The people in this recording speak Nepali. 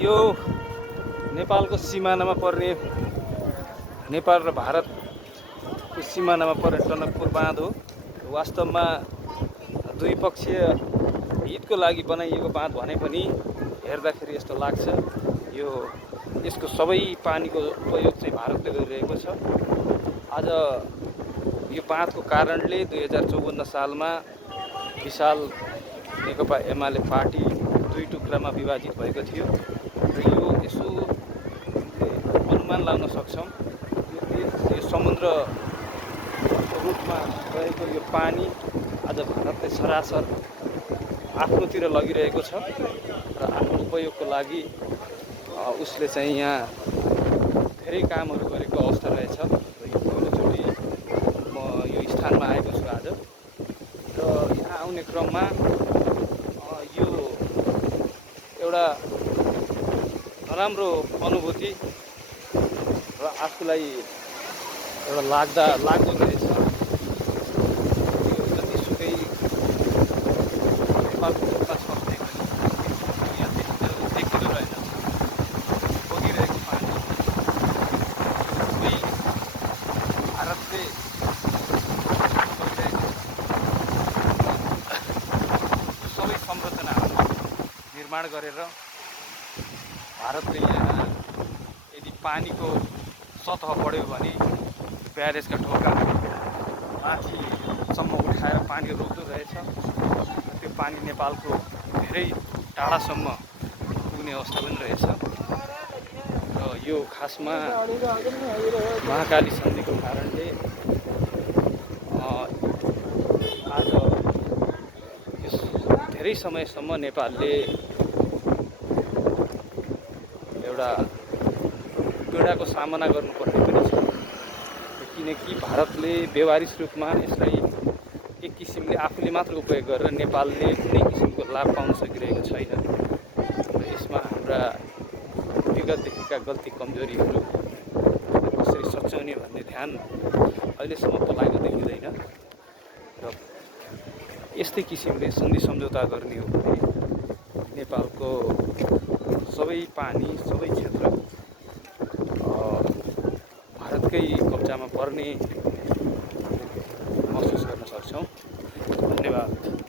यो नेपालको सिमानामा पर्ने नेपाल र भारतको सिमानामा पर्ने टनकपुर बाँध हो। वास्तवमा द्विपक्षीय हितको लागि बनाइएको बाँध भने पनि हेर्दाखेरि यस्तो लाग्छ यो यसको सबै पानीको उपयोग चाहिँ भारतले गरिरहेको छ। आज यो बाँधको कारणले 2054 सालमा विशाल नेकपा एमाले पार्टी दुई टुक्रामा विभाजित भएको थियो र यसो अनुमान लगाउन सक्छौँ यो समुद्रको रूपमा रहेको यो पानी आज भारतले सरासर आफ्नोतिर लगिरहेको छ र आफ्नो उपयोगको लागि उसले चाहिँ यहाँ धेरै कामहरू गरेको अवस्था रहेछ। यो पहिलोचोटि म यो स्थानमा आएको छु आज र यहाँ आउने क्रममा यो एउटा नराम्रो अनुभूति र आफूलाई एउटा लाग्दो रहेछ। यो जतिसुकै नेपालको ढोका छ भने पनि यहाँ देखिँदो रहेन बगिरहेको पानी सबै भारतले सबै संरचनाहरू निर्माण गरेर भारतले यहाँ यदि पानीको सतह बढ्यो भने ब्यारेजका ढोका माथिसम्म उठाएर पानी रोक्दो रहेछ। त्यो पानी नेपालको धेरै टाढासम्म पुग्ने अवस्था पनि रहेछ र यो खासमा महाकाली सन्धिको कारणले आज धेरै समयसम्म नेपालले एउटा पीडाको सामना गर्नुपर्ने पनि छ, किनकि भारतले व्यवहारिक रूपमा यसलाई एक किसिमले आफूले मात्र उपयोग गरेर नेपालले कुनै किसिमको लाभ पाउन सकिरहेको छैन र यसमा हाम्रा विगतदेखिका गल्ती कमजोरीहरू कसरी सच्याउने भन्ने ध्यान अहिलेसम्म पलाएको देखिँदैन र यस्तै किसिमले सन्धि सम्झौता गर्ने हो भने नेपालको सबै पानी सबै क्षेत्र भारतकै कब्जामा पर्ने महसुस गर्न सक्छौँ। धन्यवाद।